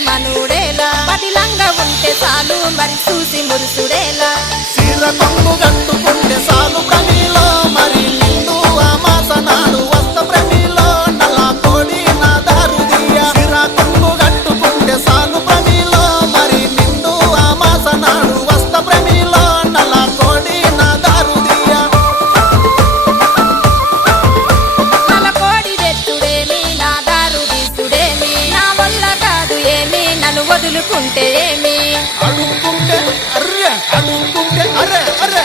మనుడేలా పదిలంగా ఉంటే చాలు మరి చూసి మురుసుడేలా చీర కొంగు కట్టుకుంటే చాలు ప్రమిలో మరి నిండు అమాస నాడు వస్త ప్రమిలో నల్ల కోడి నా దారుదియ చీర కొంగు కట్టుకుంటే చాలు ప్రమిలో మరి నిండు అమాస నాడు వస్త ప్రమిలో నల్ల కోడి నా దారుదియ నల్ల కోడి తెచ్చుడేమి నా దారు తీసుడేమి నా వల్ల కాదు ఏమి నన్ను వదులుకుంటే ఏమి అడుక్కుంటే అర్రె అడుక్కుంటే అర్రె అర్రె